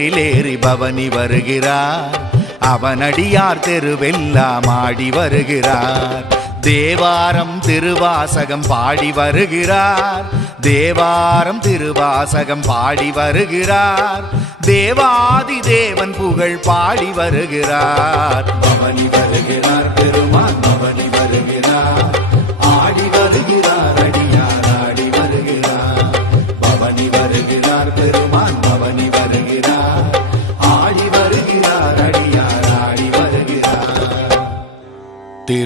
ஏறி பவனி வருகிறார். அவனடியார் தெருவெல்லாம் ஆடி வருகிறார். தேவாரம் திருவாசகம் பாடி வருகிறார். தேவாரம் திருவாசகம் பாடி வருகிறார். தேவாதி தேவன் புகழ் பாடி வருகிறார். பவனி வருகிறார் பெருமான் பவனி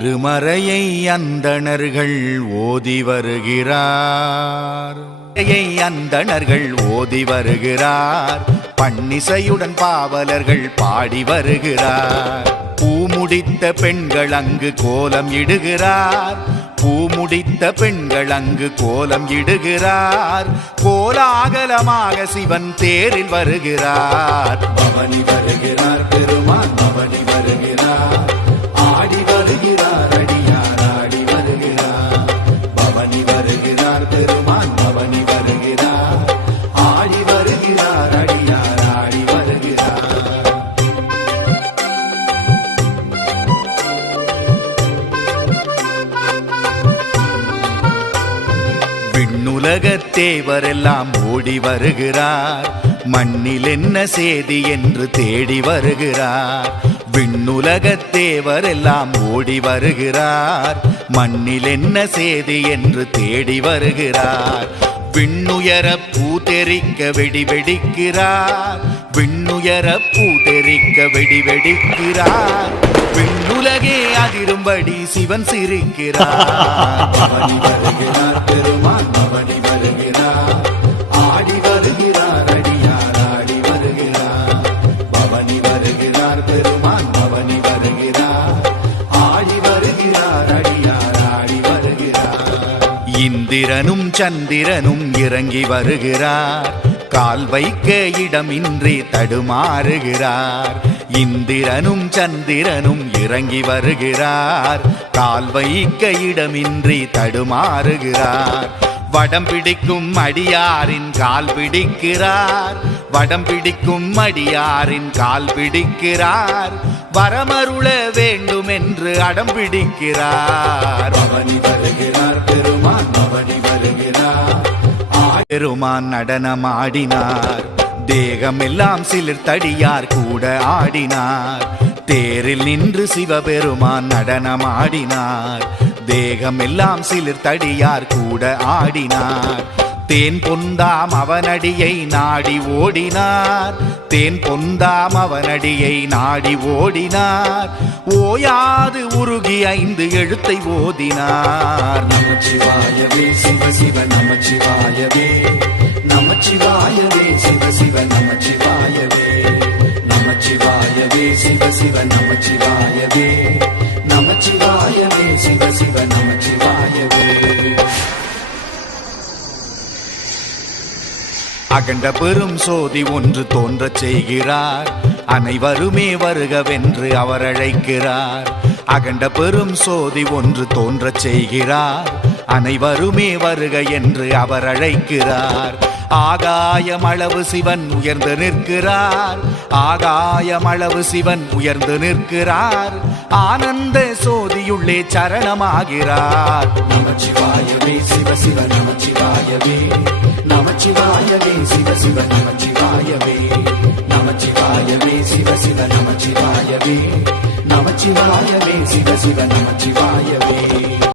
திருமறையை அந்தணர்கள் ஓதி வருகிறார். அந்தணர்கள் ஓதி வருகிறார். பன்னிசையுடன் பாவலர்கள் பாடி வருகிறார். பூமுடித்த பெண்கள் அங்கு கோலம் இடுகிறார். பூமுடித்த பெண்கள் அங்கு கோலம் இடுகிறார். கோலாகலமாக சிவன் தேரில் வருகிறார். பவனி வருகிறார். விண்ணுலகத் தேவரெல்லாம் ஓடி வருகிறார். மண்ணில் என்ன சேதி என்று தேடி வருகிறார். விண்ணுலகத் தேவரெல்லாம் ஓடி வருகிறார். மண்ணில் என்ன சேதி என்று தேடி வருகிறார். விண்ணுயர பூத்தெரிக்க வெடி வெடிக்கிறார். விண்ணுயர பூத்தெரிக்க வெடி வெடிக்கிறார். விண்ணுலகே அதிரும்படி சிவன் சிரிக்கிறார். பவனி வருகிறார் பெருமான் இந்திரனும் சந்திரனும் இறங்கி வருகிறார். கால் வைக்க இடமின்றி தடுமாறுகிறார். இந்திரனும் சந்திரனும் இறங்கி வருகிறார். கால் வைக்க இடமின்றி தடுமாறுகிறார். வடம் பிடிக்கும் அடியாரின் கால் பிடிக்கிறார். வடம் பிடிக்கும் அடியாரின் கால் பிடிக்கிறார். வரமருள வேண்டும் என்று அடம் பிடிக்கிறார். அவனி வருகிறார் பெருமான். பெருமான் நடனம் ஆடினார் தேகமெல்லாம் சிலிர்த்தடியார் கூட ஆடினார். தேரில் நின்று சிவபெருமான் நடனம் ஆடினார் தேகமெல்லாம் சிலிர்த்தடியார் கூட ஆடினார். தேன் பொந்தாம் அவனடியை நாடி ஓடினார். தேன் பொந்தாம் அவனடியை நாடி ஓடினார். ஓயாது உருகி ஐந்து எழுத்தை ஓதினார். நமச்சிவாயவே சிவ சிவ நமச்சிவாயவே. நமச்சிவாயவே சிவ சிவ நமச்சிவாயவே. நமச்சிவாயவே சிவ சிவ நம அகண்ட பெரும் சோதி ஒன்று தோன்றச் செய்கிறார். அனைவருமே வருகவென்று அவர் அழைக்கிறார். அகண்ட பெரும் சோதி ஒன்று தோன்றச் செய்கிறார். அனைவருமே வருக என்று அவர் அழைக்கிறார். ஆகாயமளவு சிவன் உயர்ந்து நிற்கிறார். ஆகாயமளவு சிவன் உயர்ந்து நிற்கிறார். ஆனந்த சோதியுள்ளே சரணமாகிறார். நமச்சிவாயவே சிவ சிவ நமச்சிவாயவே. நமச்சிவாயவே சிவ சிவ நமச்சிவாயவே. நமச்சிவாயவே சிவ சிவ நமச்சிவாயவே. நமச்சிவாயவே சிவ சிவ நமச்சிவாயவே.